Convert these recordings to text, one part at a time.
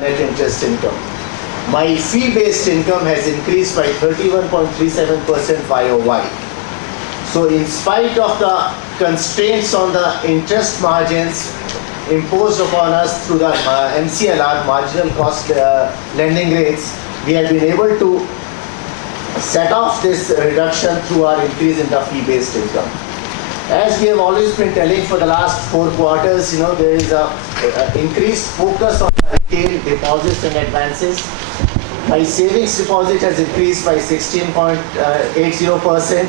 net interest income. My fee-based income has increased by 31.37% YOY. So in spite of the constraints on the interest margins imposed upon us through the MCLR, marginal cost lending rates, we have been able to set off this reduction through our increase in the fee-based income. As we have always been telling for the last 4 quarters, there is a increased focus on retail deposits and advances. My savings deposit has increased by 16.80%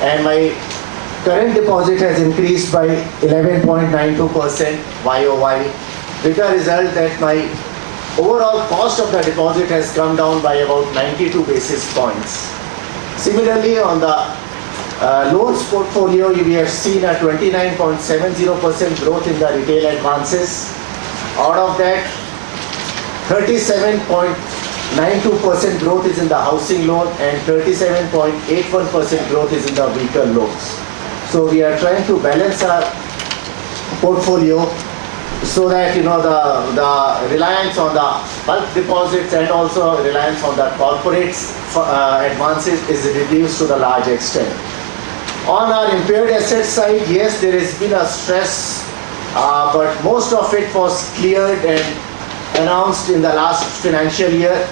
and my current deposit has increased by 11.92% YOY, with the result that my overall cost of the deposit has come down by about 92 basis points. Similarly, on the loans portfolio, we have seen a 29.70% growth in the retail advances. Out of that, 37.92% growth is in the housing loan and 37.81% growth is in the vehicle loans. So we are trying to balance our portfolio so that the reliance on the bulk deposits and also reliance on the corporates advances is reduced to the large extent. On our impaired asset side, yes, there has been a stress, but most of it was cleared and announced in the last financial year.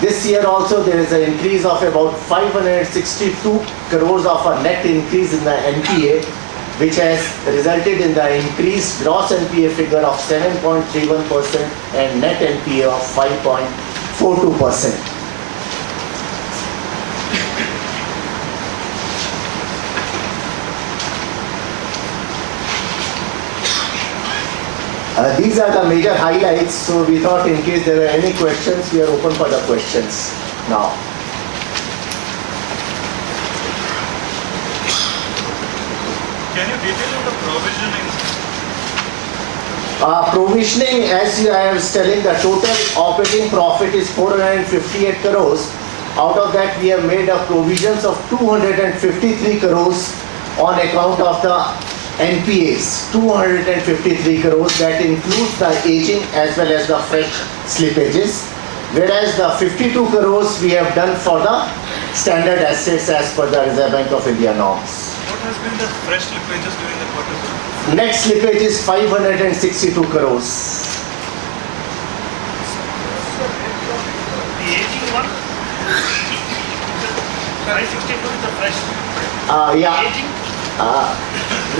This year also there is an increase of about 562 crores of a net increase in the NPA, which has resulted in the increased gross NPA figure of 7.31% and net NPA of 5.42%. These are the major highlights, so we thought in case there are any questions, we are open for the questions now. Can you detail on the provisioning? Provisioning, as I was telling, the total operating profit is 458 crores. Out of that, we have made a provisions of 253 crores on account of the NPAs, 253 crores. That includes the aging as well as the fresh slippages. Whereas the 52 crores we have done for the standard assets as per the Reserve Bank of India norms. What has been the fresh slippages during the quarter, sir? Net slippage is 562 crores. The aging one? 562 is the fresh. Yeah. Aging?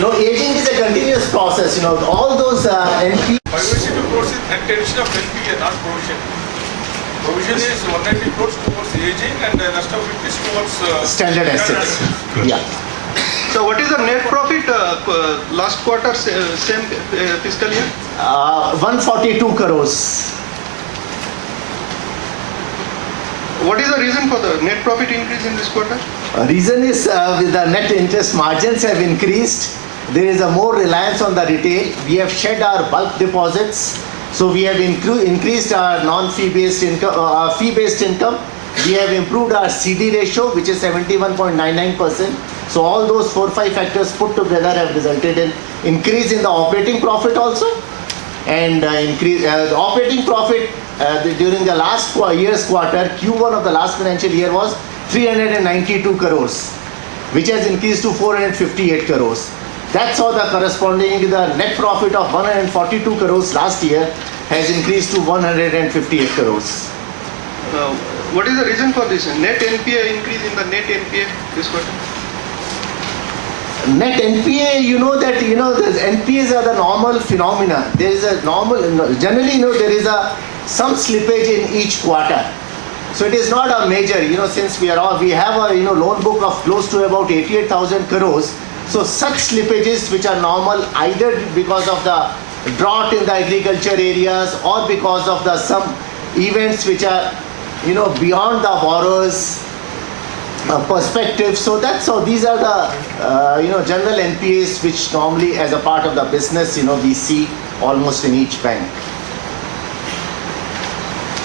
Aging is a continuous process. All those NPAs. 582 crores is attention of NPA, not provision. Provision is 190 crores towards aging and the rest of it is towards Standard assets. Yeah. So what is the net profit last quarter, same fiscal year? 142 crores. What is the reason for the net profit increase in this quarter? Reason is with the net interest margins have increased. There is a more reliance on the retail. We have shed our bulk deposits. So we have increased our non-fee-based income, fee-based income. We have improved our CD ratio, which is 71.99%. So all those 4-5 factors put together have resulted in increase in the operating profit also, and increase the operating profit during the last year's quarter. Q1 of the last financial year was 392 crores, which has increased to 458 crores. That's how the corresponding the net profit of 142 crores last year has increased to 158 crores. What is the reason for this net NPA increase in the net NPA this quarter? Net NPA, the NPAs are the normal phenomena. There is a normal, generally, there is some slippage in each quarter. So it is not a major, since we have a, loan book of close to about 88,000 crores. So such slippages which are normal either because of the drought in the agriculture areas or because of the some events which are, beyond the borrowers' perspective. So that's how these are the, general NPAs which normally as a part of the business, we see almost in each bank.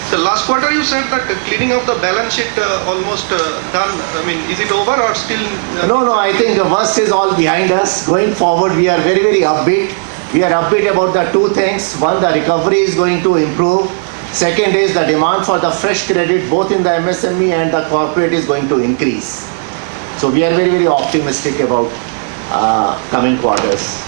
The last quarter you said that cleaning of the balance sheet almost done. I mean, is it over or still? No, I think the worst is all behind us. Going forward, we are very, very upbeat. We are upbeat about the two things. One, the recovery is going to improve. Second is the demand for the fresh credit both in the MSME and the corporate is going to increase. So we are very, very optimistic about coming quarters.